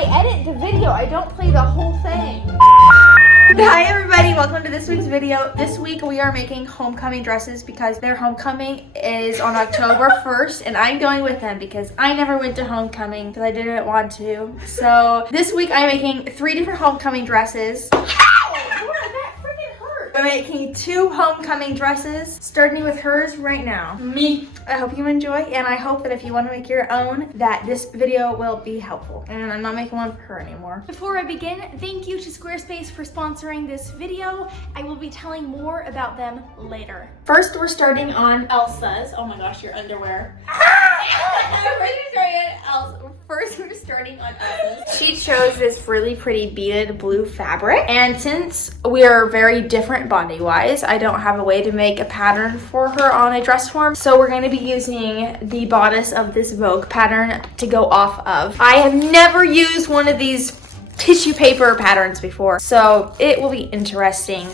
I edit the video. I don't play the whole thing. Hi everybody, welcome to this week's video. This week we are making homecoming dresses because their homecoming is on October 1st and I'm going with them because I never went to homecoming because I didn't want to. So this week I'm making 3 different homecoming dresses. I'm making 2 homecoming dresses, starting with hers right now. Me. I hope you enjoy, and I hope that if you want to make your own, that this video will be helpful. And I'm not making one for her anymore. Before I begin, thank you to Squarespace for sponsoring this video. I will be telling more about them later. First, we're starting on Elsa's. Oh my gosh, your underwear. First, we're starting on Elsa's. She chose this really pretty beaded blue fabric. And since we are very different body-wise, I don't have a way to make a pattern for her on a dress form. So we're going to be using the bodice of this Vogue pattern to go off of. I have never used one of these tissue paper patterns before, so it will be interesting.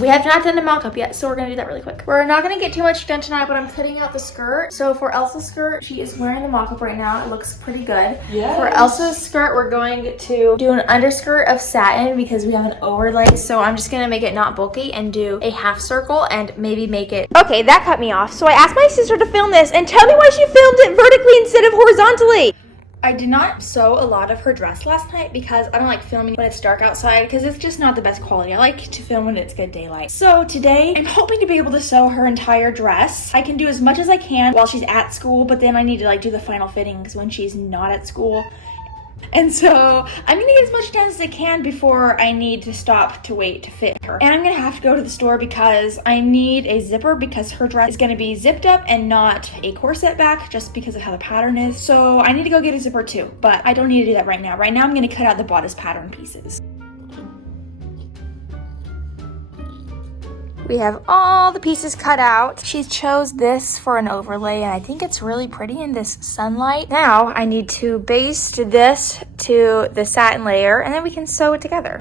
We have not done a mock-up yet, so we're gonna do that really quick. We're not gonna get too much done tonight, but I'm cutting out the skirt. So for Elsa's skirt, she is wearing the mock-up right now. It looks pretty good. Yes. For Elsa's skirt, we're going to do an underskirt of satin because we have an overlay, so I'm just gonna make it not bulky and do a half circle and maybe make it... Okay, that cut me off. So I asked my sister to film this, and tell me why she filmed it vertically instead of horizontally. I did not sew a lot of her dress last night because I don't like filming when it's dark outside because it's just not the best quality. I like to film when it's good daylight. So today, I'm hoping to be able to sew her entire dress. I can do as much as I can while she's at school, but then I need to like do the final fittings when she's not at school. And so I'm gonna get as much done as I can before I need to stop to wait to fit her. And I'm gonna have to go to the store because I need a zipper because her dress is gonna be zipped up and not a corset back just because of how the pattern is. So I need to go get a zipper too, but I don't need to do that right now. Right now I'm gonna cut out the bodice pattern pieces. We have all the pieces cut out. She chose this for an overlay and I think it's really pretty in this sunlight. Now I need to baste this to the satin layer and then we can sew it together.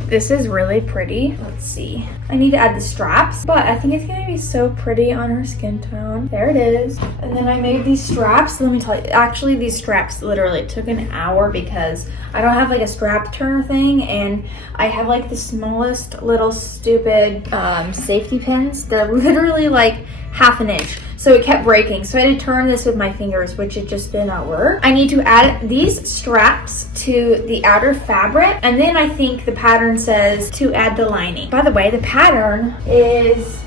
This is really pretty. Let's see. I need to add the straps, but I think it's gonna be so pretty on her skin tone. There it is. And then I made these straps. Let me tell you, actually these straps literally took an hour because I don't have like a strap turner thing and I have like the smallest little stupid safety pins. They're literally like half an inch. So it kept breaking. So I had to turn this with my fingers, which it just did not work. I need to add these straps to the outer fabric. And then I think the pattern says to add the lining. By the way, the pattern is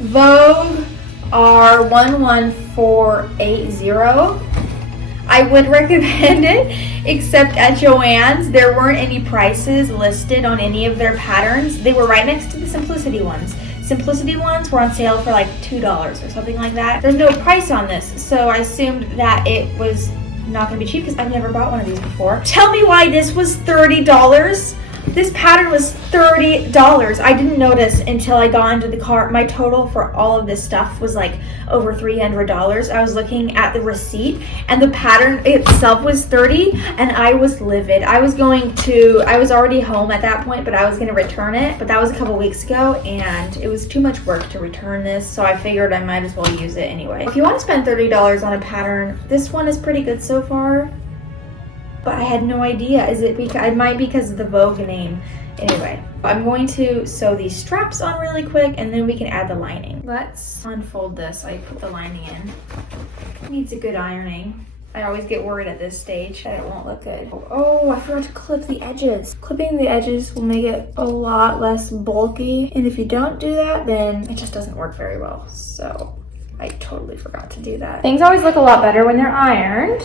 Vogue R11480. I would recommend it, except at Joann's, there weren't any prices listed on any of their patterns. They were right next to the Simplicity ones. Simplicity ones were on sale for like $2 or something like that. There's no price on this, so I assumed that it was not gonna be cheap because I've never bought one of these before. Tell me why this was $30. This pattern was $30. I didn't notice until I got into the cart. My total for all of this stuff was like over $300. I was looking at the receipt and the pattern itself was $30 and I was livid. I was already home at that point, but I was gonna return it. But that was a couple weeks ago and it was too much work to return this. So I figured I might as well use it anyway. If you want to spend $30 on a pattern, this one is pretty good so far. But I had no idea. Is it because it might be because of the Vogue name? Anyway, I'm going to sew these straps on really quick and then we can add the lining. Let's unfold this. I put the lining in. It needs a good ironing. I always get worried at this stage that it won't look good. Oh, I forgot to clip the edges. Clipping the edges will make it a lot less bulky. And if you don't do that, then it just doesn't work very well. So I totally forgot to do that. Things always look a lot better when they're ironed.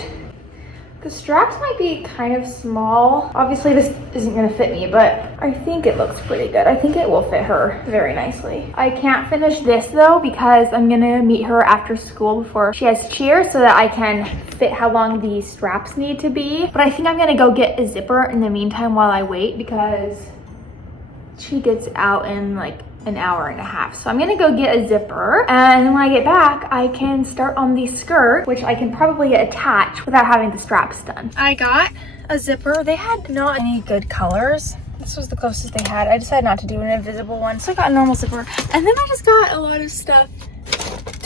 The straps might be kind of small. Obviously this isn't gonna fit me, but I think it looks pretty good. I think it will fit her very nicely. I can't finish this though because I'm gonna meet her after school before she has cheer so that I can fit how long these straps need to be. But I think I'm gonna go get a zipper in the meantime while I wait because she gets out in like an hour and a half. So I'm gonna go get a zipper and then when I get back, I can start on the skirt, which I can probably attach without having the straps done. I got a zipper. They had not any good colors. This was the closest they had. I decided not to do an invisible one. So I got a normal zipper and then I just got a lot of stuff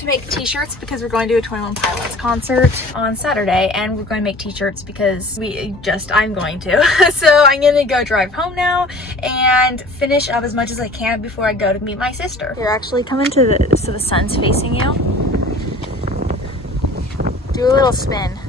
to make t-shirts because we're going to a 21 Pilots concert on Saturday, and we're going to make t-shirts because I'm going to. So I'm gonna go drive home now and finish up as much as I can before I go to meet my sister. You're actually coming to so the sun's facing you. Do a little spin.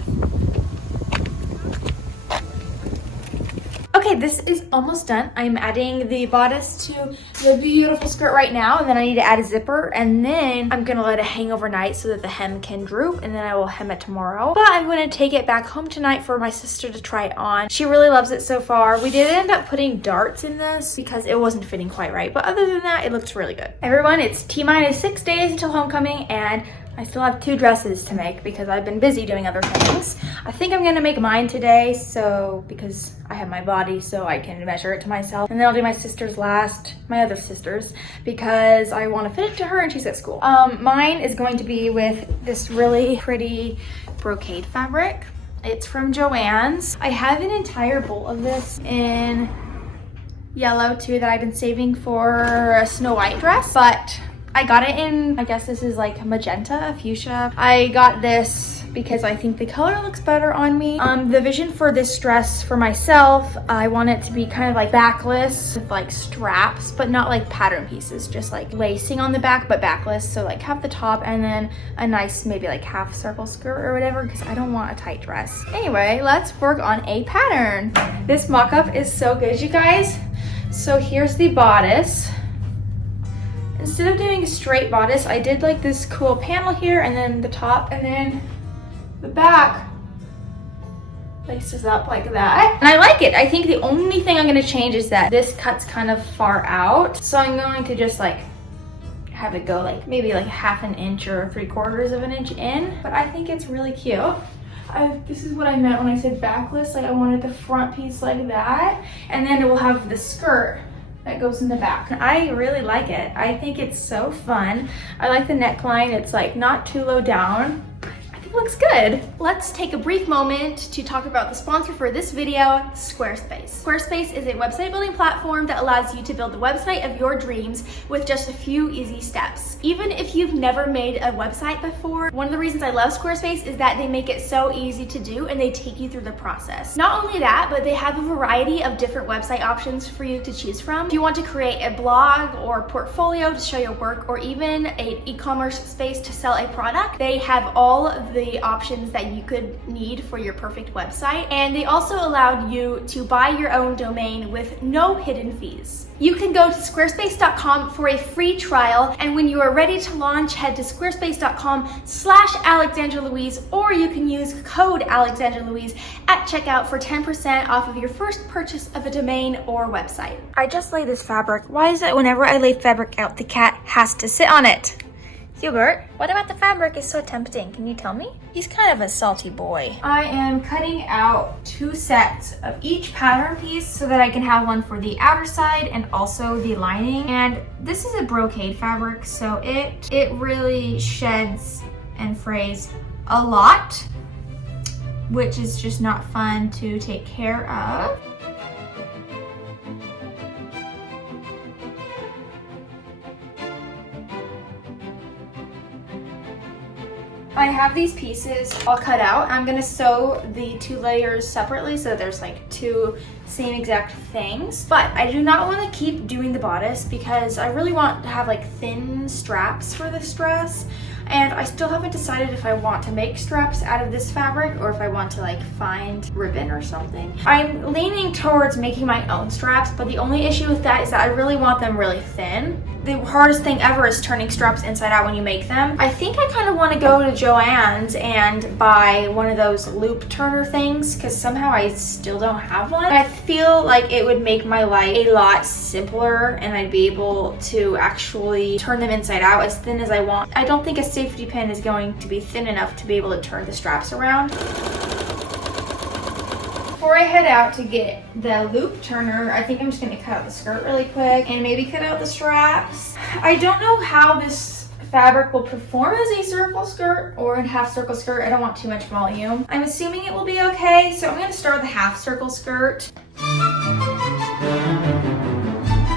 Okay, this is almost done. I'm adding the bodice to the beautiful skirt right now, and then I need to add a zipper, and then I'm gonna let it hang overnight so that the hem can droop, and then I will hem it tomorrow. But I'm gonna take it back home tonight for my sister to try it on. She really loves it so far. We did end up putting darts in this because it wasn't fitting quite right, but other than that, it looks really good. Everyone, it's T-minus 6 days until homecoming, and I still have 2 dresses to make because I've been busy doing other things. I think I'm gonna make mine today, so because I have my body, so I can measure it to myself. And then I'll do my sister's last, my other sister's, because I want to fit it to her and she's at school. Mine is going to be with this really pretty brocade fabric. It's from Joann's. I have an entire bowl of this in yellow too that I've been saving for a Snow White dress, but I got it in, I guess this is like magenta, fuchsia. I got this because I think the color looks better on me. The vision for this dress for myself, I want it to be kind of like backless with like straps, but not like pattern pieces, just like lacing on the back, but backless. So like have the top and then a nice maybe like half circle skirt or whatever, because I don't want a tight dress. Anyway, let's work on a pattern. This mock-up is so good, you guys. So here's the bodice. Instead of doing a straight bodice, I did like this cool panel here, and then the top, and then the back laces up like that. And I like it. I think the only thing I'm gonna change is that this cuts kind of far out. So I'm going to just like have it go like maybe like 1/2 inch or 3/4 of an inch in. But I think it's really cute. This is what I meant when I said backless. Like I wanted the front piece like that, and then it will have the skirt that goes in the back. I really like it. I think it's so fun. I like the neckline. It's like not too low down. I think it looks good. Let's take a brief moment to talk about the sponsor for this video, Squarespace. Squarespace is a website building platform that allows you to build the website of your dreams with just a few easy steps. Even if you've never made a website before, one of the reasons I love Squarespace is that they make it so easy to do and they take you through the process. Not only that, but they have a variety of different website options for you to choose from. If you want to create a blog or portfolio to show your work, or even an e-commerce space to sell a product, they have all of the options that you could need for your perfect website. And they also allowed you to buy your own domain with no hidden fees. You can go to squarespace.com for a free trial, and when you are ready to launch, head to squarespace.com/AlexandraLouise, or you can use code AlexandraLouise at checkout for 10% off of your first purchase of a domain or website. I just laid this fabric. Why is it whenever I lay fabric out, the cat has to sit on it? Hubert, what about the fabric is so tempting? Can you tell me? He's kind of a salty boy. I am cutting out 2 sets of each pattern piece so that I can have one for the outer side and also the lining. And this is a brocade fabric, so it really sheds and frays a lot, which is just not fun to take care of. I have these pieces all cut out. I'm gonna sew the 2 layers separately so there's like 2 same exact things. But I do not want to keep doing the bodice because I really want to have like thin straps for this dress. And I still haven't decided if I want to make straps out of this fabric or if I want to like find ribbon or something. I'm leaning towards making my own straps, but the only issue with that is that I really want them really thin. The hardest thing ever is turning straps inside out when you make them. I think I kind of want to go to Joann's and buy one of those loop turner things because somehow I still don't have one. I feel like it would make my life a lot simpler and I'd be able to actually turn them inside out as thin as I want. I don't think a safety pin is going to be thin enough to be able to turn the straps around. Before I head out to get the loop turner, I think I'm just gonna cut out the skirt really quick and maybe cut out the straps. I don't know how this fabric will perform as a circle skirt or a half circle skirt. I don't want too much volume. I'm assuming it will be okay, so I'm gonna start with the half circle skirt.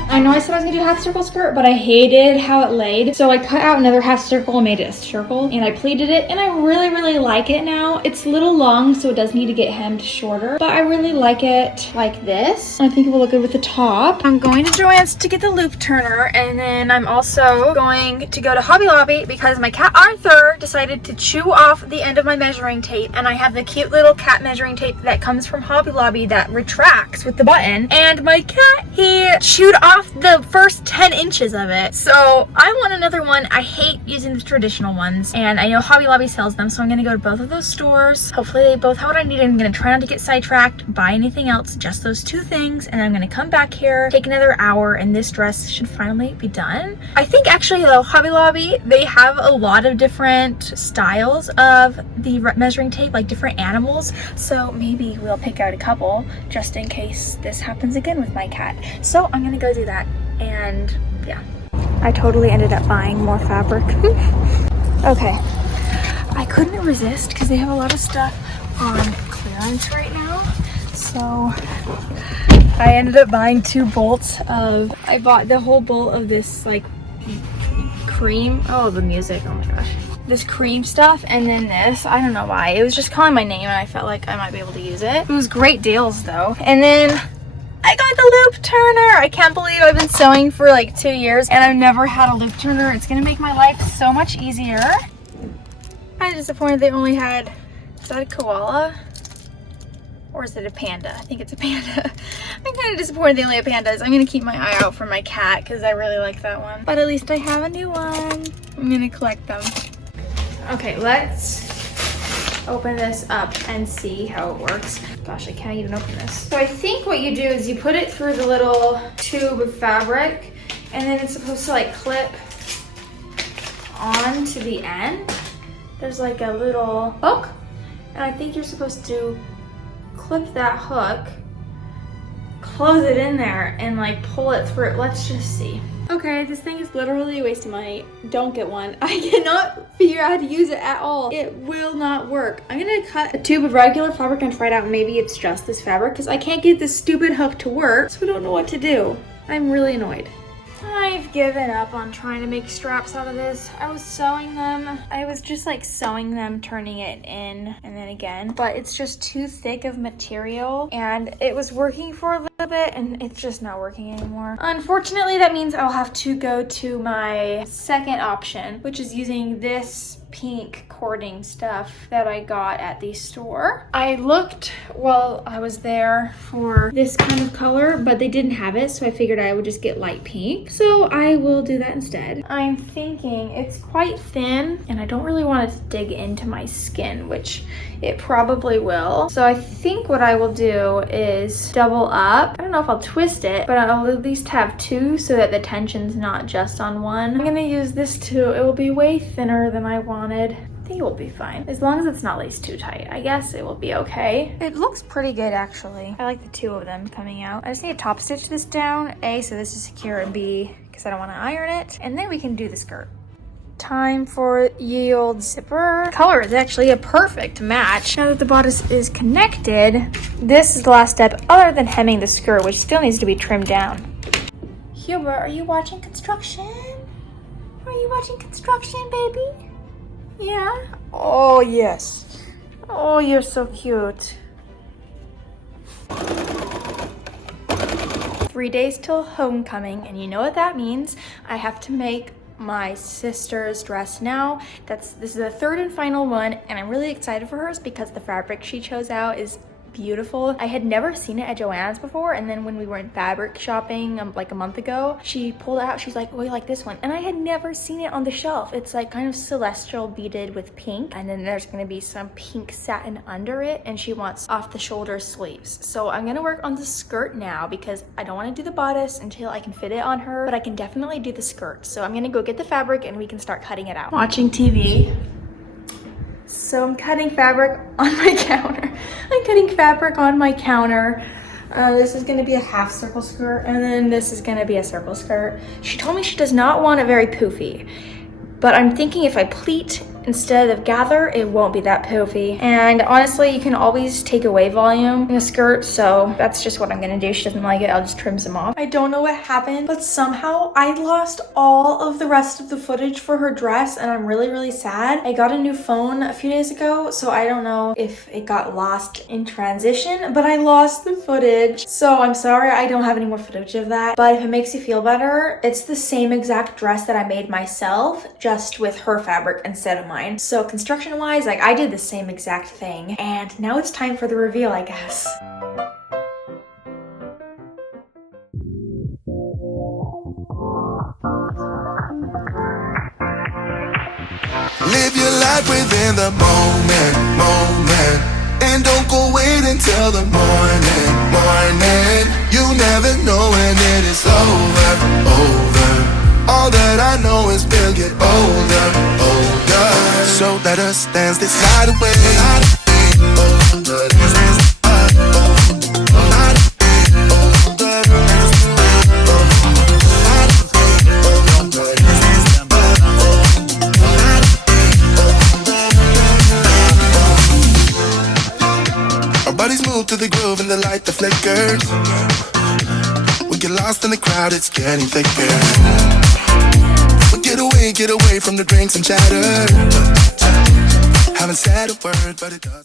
I know I said I was gonna do a half circle skirt, but I hated how it laid. So I cut out another half circle and made it a circle, and I pleated it, and I really, really like it now. It's a little long, so it does need to get hemmed shorter, but I really like it like this. I think it will look good with the top. I'm going to Joann's to get the loop turner, and then I'm also going to go to Hobby Lobby because my cat Arthur decided to chew off the end of my measuring tape, and I have the cute little cat measuring tape that comes from Hobby Lobby that retracts with the button, and my cat, he chewed off the first 10 inches of it. So I want another one. I hate using the traditional ones, and I know Hobby Lobby sells them, so I'm gonna go to both of those stores. Hopefully they both have what I need. I'm gonna try not to get sidetracked, buy anything else, just those two things, and I'm gonna come back here, take another hour, and this dress should finally be done. I think actually though, Hobby Lobby, they have a lot of different styles of the measuring tape, like different animals, so maybe we'll pick out a couple just in case this happens again with my cat. So I'm gonna go do that, and yeah. I totally ended up buying more fabric. Okay, I couldn't resist because they have a lot of stuff on clearance right now, so I ended up buying 2 bolts of, I bought the whole bolt of this like cream, oh the music, oh my gosh, this cream stuff, and then this, I don't know why, it was just calling my name and I felt like I might be able to use it. It was great deals though. And then I got the loop turner. I can't believe I've been sewing for like 2 years and I've never had a loop turner. It's gonna make my life so much easier. I'm disappointed they only had, is that a koala? Or is it a panda? I think it's a panda. I'm kind of disappointed they only have pandas. I'm gonna keep my eye out for my cat because I really like that one. But at least I have a new one. I'm gonna collect them. Okay, let's open this up and see how it works. Gosh, I can't even open this. So I think what you do is you put it through the little tube of fabric, and then it's supposed to like clip on to the end. There's like a little hook, and I think you're supposed to clip that hook, close it in there, and like pull it through. Let's just see. Okay, this thing is literally a waste of money. Don't get one. I cannot figure out how to use it at all. It will not work. I'm gonna cut a tube of regular fabric and try it out. Maybe it's just this fabric because I can't get this stupid hook to work, so I don't know what to do. I'm really annoyed. I've given up on trying to make straps out of this. I was sewing them. I was just like sewing them, turning it in and then again, but it's just too thick of material and it was working for a little bit and it's just not working anymore. Unfortunately, that means I'll have to go to my second option, which is using this pink cording stuff that I got at the store. I looked while I was there for this kind of color, but they didn't have it, so I figured I would just get light pink. So I will do that instead. I'm thinking it's quite thin and I don't really want it to dig into my skin, which it probably will. So I think what I will do is double up. I don't know if I'll twist it, but I'll at least have 2 so that the tension's not just on one. I'm gonna use this too. It will be way thinner than I wanted. I think it will be fine. As long as it's not laced too tight, I guess it will be okay. It looks pretty good actually. I like the 2 of them coming out. I just need to top stitch this down, A, so this is secure, and B, because I don't want to iron it. And then we can do the skirt. Time for ye old zipper. Color is actually a perfect match. Now that the bodice is connected, this is the last step other than hemming the skirt, which still needs to be trimmed down. Hubert, are you watching construction? Are you watching construction, baby? Yeah? Oh, yes. Oh, you're so cute. 3 days till homecoming, and you know what that means. I have to make my sister's dress now. This is the 3rd and final one, and I'm really excited for hers because the fabric she chose out is beautiful. I had never seen it at Joann's before, and then when we were in fabric shopping like a month ago, she pulled it out. She's like, oh, you like this one? And I had never seen it on the shelf. It's like kind of celestial beaded with pink, and then there's gonna be some pink satin under it, and she wants off the shoulder sleeves. So I'm gonna work on the skirt now because I don't want to do the bodice until I can fit it on her, but I can definitely do the skirt. So I'm gonna go get the fabric and we can start cutting it out. Watching TV. So I'm cutting fabric on my counter. I'm cutting fabric on my counter. This is gonna be a half circle skirt, and then this is gonna be a circle skirt. She told me she does not want it very poofy, but I'm thinking if I pleat instead of gather, it won't be that poofy. And honestly, you can always take away volume in a skirt, so that's just what I'm gonna do. She doesn't like it, I'll just trim some off. I don't know what happened, but somehow I lost all of the rest of the footage for her dress, and I'm really, really sad. I got a new phone a few days ago, so I don't know if it got lost in transition, but I lost the footage. So I'm sorry I don't have any more footage of that, but if it makes you feel better, it's the same exact dress that I made myself, just with her fabric instead of mine. So construction wise, like, I did the same exact thing, and now it's time for the reveal, I guess. Live your life within the moment, and don't go wait until the morning. You never know when it is over. All that I know is we'll get older. So let us dance this night away. To the groove and the light that flickers. We get lost in the crowd, it's getting thicker. We get away from the drinks and chatter. Haven't said a word, but it does.